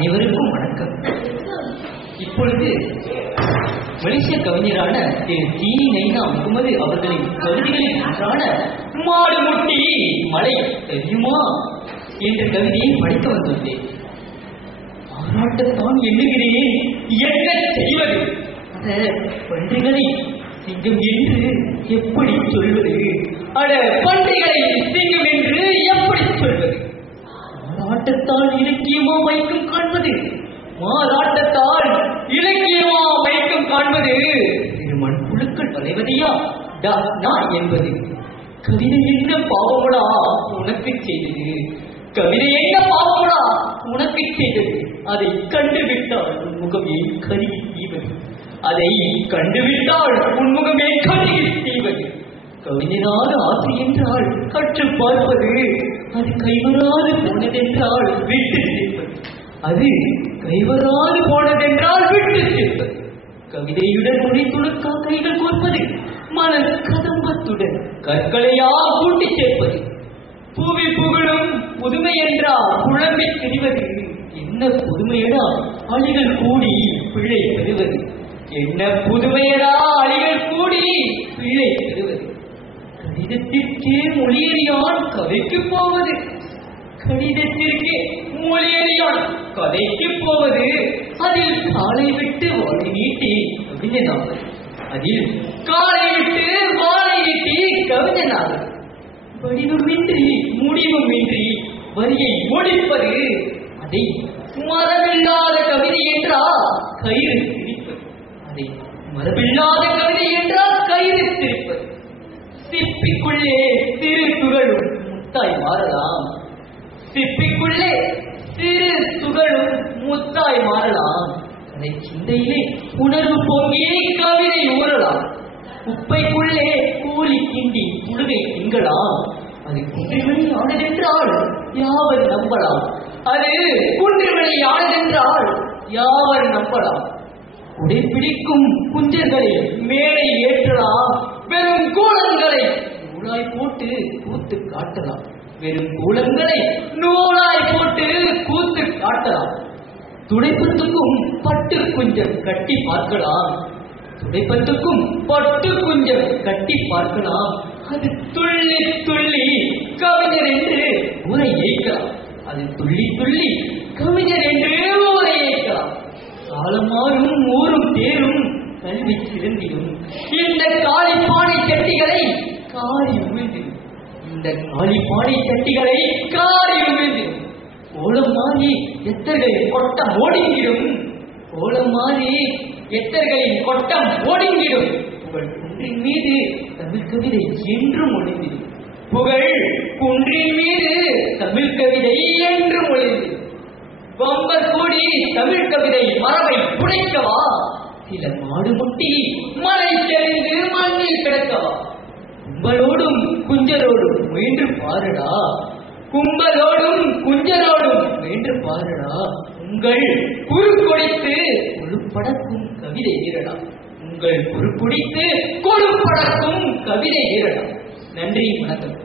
அனைவருக்கும் வணக்கம். இப்பொழுது மலேசிய கவிஞரான திரு டி. நைனா முகமது அவர்களின் கவிதைகளில் ஒன்றான மாடு முட்டி மலை தெரியுமா என்ற கவிதையை படிக்க வந்துள்ளேன். பாராட்டத்தான் எண்ணுகிறேன், என்ன செய்வது? அட பன்றிகளை சிங்கம் என்று எப்படி சொல்வது? அட பன்றிகளை சிங்கம் என்று எப்படி சொல்வது? மாறாட்டத்தால் இலக்கியமா வைக்கும் காண்பது, மாறாட்டத்தால் இலக்கியமா வைக்கும் காண்பது, திருமண் புழுக்கள் வளைவதையா நான் என்பது. கவிதை என்ன பாவமடா உனக்கு செய்தது? கவிதை என்ன பாவமடா உனக்கு செய்தது? அதை கண்டுவிட்டால் உன் முகமே கருகி தீவது. அதை கண்டுவிட்டால் உன் முகமே கருகி தீவது. கவிஞனாக ஆசை என்றால் கற்று பார்ப்பது, அது கைவராது போனதென்றால் விட்டு சேர்ப்பது. அது கைவராது போனதென்றால் விட்டு சேர்ப்பது. கவிதையுடன் உரை துணுக்கா கைகள் கோர்ப்பது, மன கதம்பத்துடன் கற்களையா கூட்டி சேர்ப்பது. பூவி புகழும் புதுமை என்றா குழம்பி திரிவது. என்ன புதுமையடா அழிகள் கூடி பிழை பெறுவது? என்ன புதுமையடா அழிகள் கூடி பிழை பெறுவது? கடிதத்திற்கே மொழியறியான் கதைக்கு போவது, கடிதத்திற்கே மொழியறியான் கதைக்கு போவது. அதில் காலை விட்டு வாழை நீட்டி கவிஞனாவது, அதில் காலை விட்டு வாழை நீட்டி கவிஞனாவது. வடிவமின்றி முடிவுமின்றி வரியை முடிப்பது, அதை மரபில்லாத கவிதை என்றால் கயிறு திரிப்பது, அதை மரபில்லாத கவிதை என்றால் கயிறு திரிப்பது. சிப்பிக்குள்ளே சிறு துகளும் முத்தாய் மாறலாம், சிப்பிக்குள்ளே சிறு துகளும் முத்தாய் மாறலாம். அதை சிந்தையிலே உணர்வு போங்கியே கவிதை ஊறலாம். குப்பைக்குள்ளே கூலி கிண்டி புழுகை திங்கலாம். அது குன்றிமணி ஆனதென்றால் யாவர் நம்பலாம், அது குன்றிமணி ஆனதென்றால் யாவர் நம்பலாம். உடைப்பிடிக்கும் குஞ்சர்களை மேடை ஏற்றலாம், வெறும் கூலங்களை நூலாய் போட்டு கூத்து காட்டலாம், வெறும் கூலங்களை நூலாய் போட்டு கூத்து காட்டலாம். துடைப்பத்துக்கும் பட்டு குஞ்சம் கட்டி பார்க்கலாம், துடைப்பத்துக்கும் பட்டு குஞ்சம் கட்டி பார்க்கலாம். அது துள்ளி துள்ளி கவிஞர் என்று ஊரை ஏற்கலாம், அது துள்ளி துள்ளி கவிஞர் என்று ஊரை ஏற்கலாம். காலமாறும் ஊரும் தேரும் கல்வி சிறந்திடும், இந்த காளிப்பானை சட்டிகளை காரி உமிழ்ந்திடும், இந்த காளிப்பானை சட்டிகளை காரி உமிழ்ந்திடும். கோலம் மாறி எத்தர்களின் கொட்டம் ஓடுங்கிடும், கோலம் மாறி எத்தர்களின் கொட்டம் ஓடுங்கிடும். புகழ் குன்றின் மீது தமிழ் கவிதை என்றும் ஒளிந்திடும், புகழ் குன்றின் மீது தமிழ் கவிதை என்றும் ஒளிந்திடும். பம்பர் கூடி தமிழ் கவிதை மரபை புடைக்கவா? சில மாடு முட்டி மலை தெரிந்து மண்ணில் கிடக்கவா? கும்பலோடும் குஞ்சரோடும் முயன்று பாருடா, கும்பலோடும் குஞ்சரோடும் முயன்று பாருடா. உங்கள் குறுக்கொடித்து கொழுப்படக்கும் கவிதை வீரடா, உங்கள் குறுக்குடித்து கொழுப்படக்கும் கவிதை வீரடா. நன்றி, வணக்கம்.